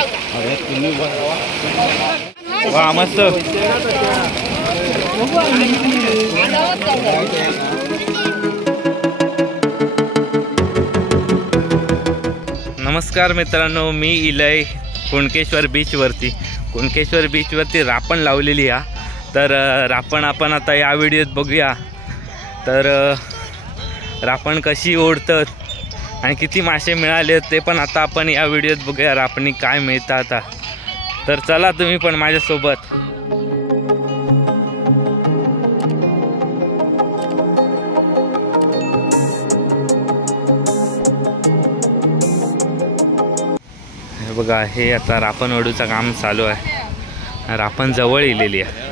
अरे तुम्ही वा मस्त. नमस्कार मित्रांनो, मी इलय कुणकेश्वर बीचवरती रापण लावलेली आहे. तर रापण आपण आता या व्हिडिओत बघूया. तर रापण कशी ओढतात आणि किती मासे मिळाले ते पण आता आपण या व्हिडिओत बघूया. रापणी काय मिळतं आता. तर चला तुम्ही पण माझ्यासोबत. हे बघा, हे आता रापण ओढूचं काम चालू आहे. रापण जवळ इलेली आहे.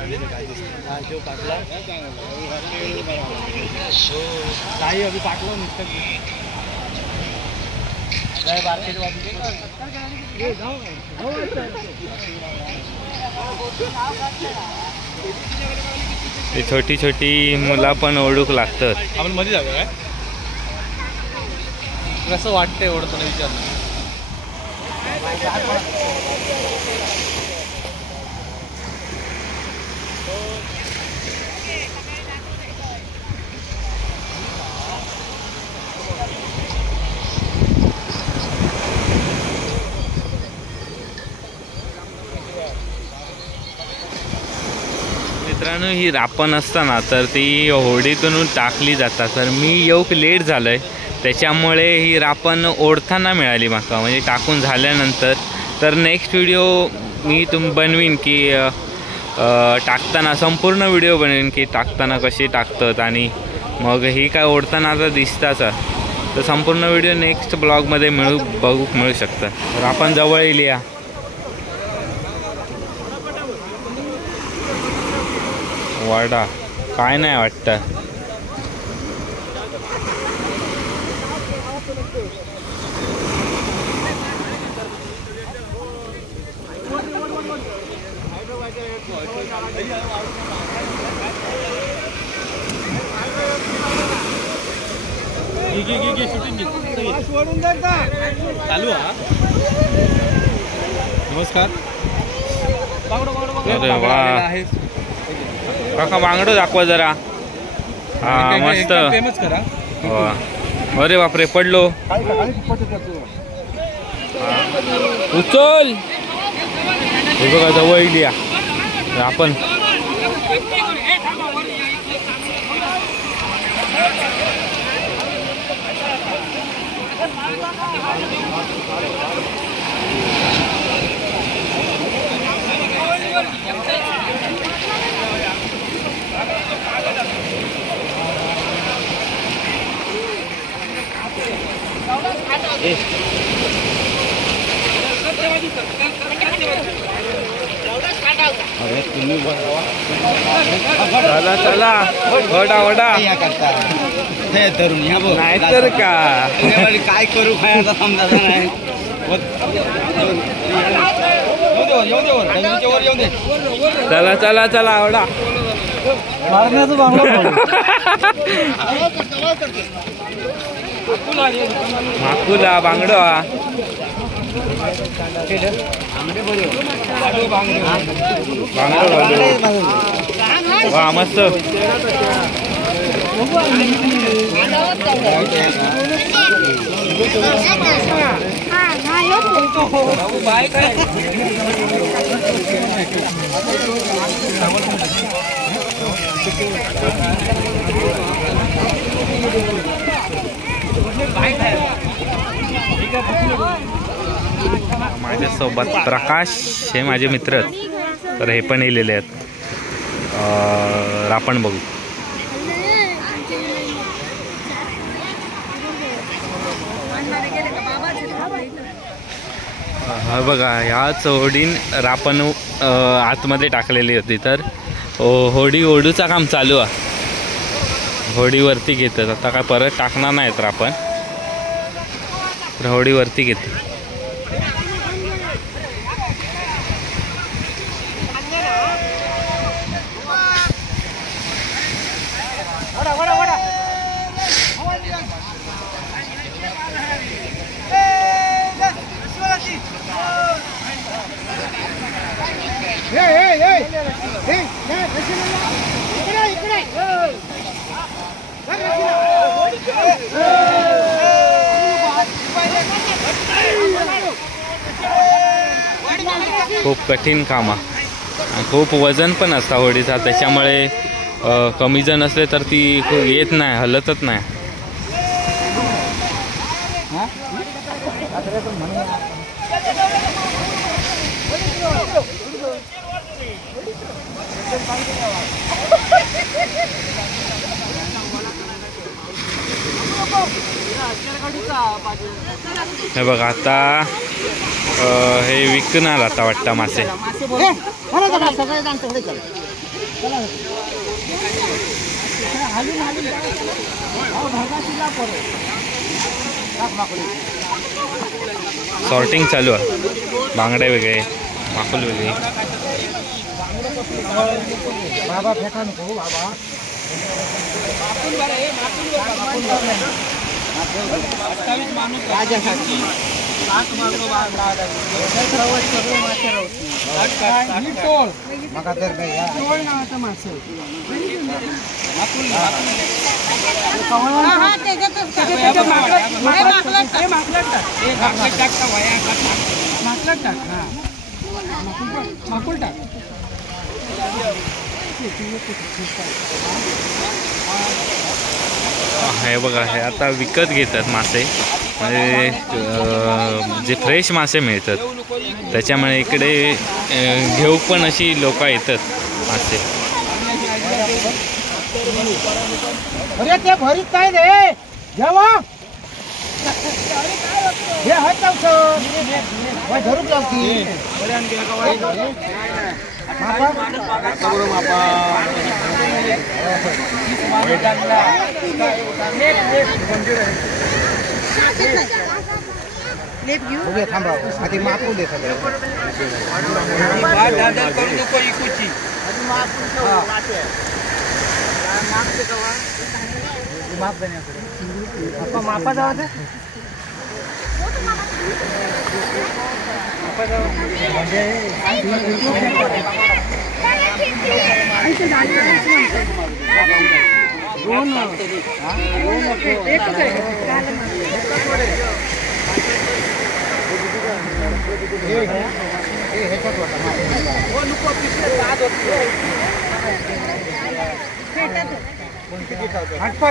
छोटी छोटी मुलं पण ओढूक लागतात. आपण मध्ये जाऊया काय? कसं वाटतंय ओढताना विचार. मित्रांनो, ही रापण असताना तर ती होडीतून टाकली जातात. तर मी येऊक लेट झालं आहे, त्याच्यामुळे ही रापण ओढताना मिळाली माका, म्हणजे टाकून झाल्यानंतर. तर नेक्स्ट व्हिडिओ मी बनवीन की टाकताना संपूर्ण व्हिडिओ बनवीन की टाकताना कशी टाकतात. आणि मग ही काय ओढताना आता दिसताच. तर संपूर्ण व्हिडिओ नेक्स्ट ब्लॉगमध्ये मिळू शकतं. रापण जवळ येईल या. वाडा काय नाही वाटतं. चालू हा. नमस्कार. अरे वा काका, बांगडो दाखवा जरा. हा मस्त. अरे बापरे, पडलो. उचल. हे बघा जवळ येईल आपण. अरे तुम्ही चला चला, वडा वडा नाही तर का काय करू, खायला समजा नाही. चला चला चला, वडा माकुला बांगडो. वा मस्त. माझ्यासोबत प्रकाश हे माझे मित्र. तर हे पण येलेले आहेत. रापण बघू. हा बघा, ह्या चोडीन रापण आतमध्ये टाकलेली होती. तर होडी ओढूचं काम चालू आहे. होडीवरती घेतात. आता काय परत टाकणार नाहीत रापण. तर होडीवरती घेतात. खूप कठीण काम आहे. खूप वजन पण असतं होडीचा, त्याच्यामुळे कमी जण असले तर ती येत नाही, हलतच नाही. हे बघा आता हे विकणार आता वाटतं मासे. सॉर्टिंग चालू आहे. बांगडे वेगळे, माकुल वेगळे. बाबा फेका नको बाबा. हे बघा, हे आता विकत घेतात मासे, म्हणजे जे फ्रेश मासे मिळतात, त्याच्यामुळे इकडे घेऊ पण अशी लोक येतात मासे. अरे ते भरीत काय रे जेवा हे हटाव सर धरून लावती थांबा आधी मापू दे सगळं. मापा जावा ते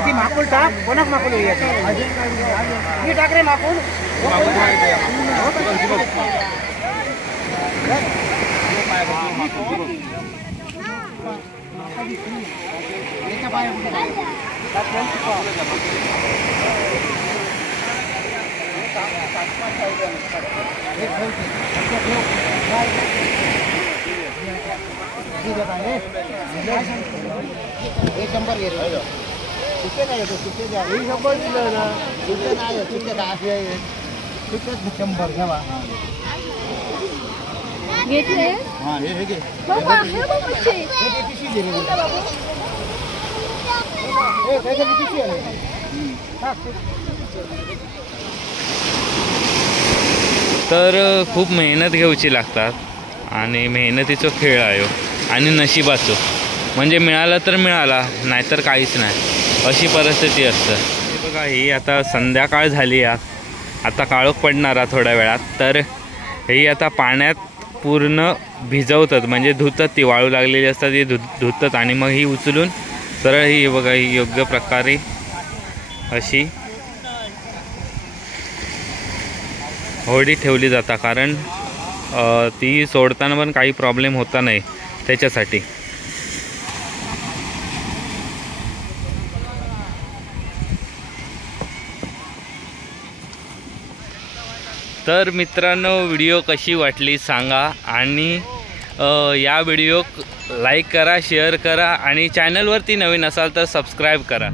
ती माकूल टाक. कोणाक माकूल मी टाक रे माकूल. एक नंबर घे रे. सुट्टे नाही येतो, सुट्टे द्या. हे 100 दिलं ना, सुट्टे नाही, सुट्टे 10 आहे. सुट्टे 100 घ्यावा. घेतले. हां हे घे. बाबा हे बघचे. हे किती दे रे. हे काय किती आहे. तर खूप मेहनत घ्यायची लागतात आणि मेहनतीचा खेळ आहे आणि नशिबाचं. म्हणजे मिळालं तर मिळाला, नाहीतर काहीच नाही, अशी परिस्थिती असतं. बघा ही आता संध्याकाळ झाली आहे, आता काळोख पडणारा थोड्या वेळात. तर ही आता पाण्यात पूर्ण भिजवतात, म्हणजे धुतात, ती वाळू लागलेली असतात ती धुतात आणि मग ही उचलून सरळ ही बघा ही योग्य प्रकारे अशी होडी ठेवली जाता, कारण ती सोडताना पण काही प्रॉब्लेम होता नाही त्याच्यासाठी. तर मित्रांनो, व्हिडिओ कशी वाटली सांगा आणि या व्हिडिओ लाईक करा, शेअर करा आणि चॅनलवरती नवीन असाल तर सबस्क्राईब करा.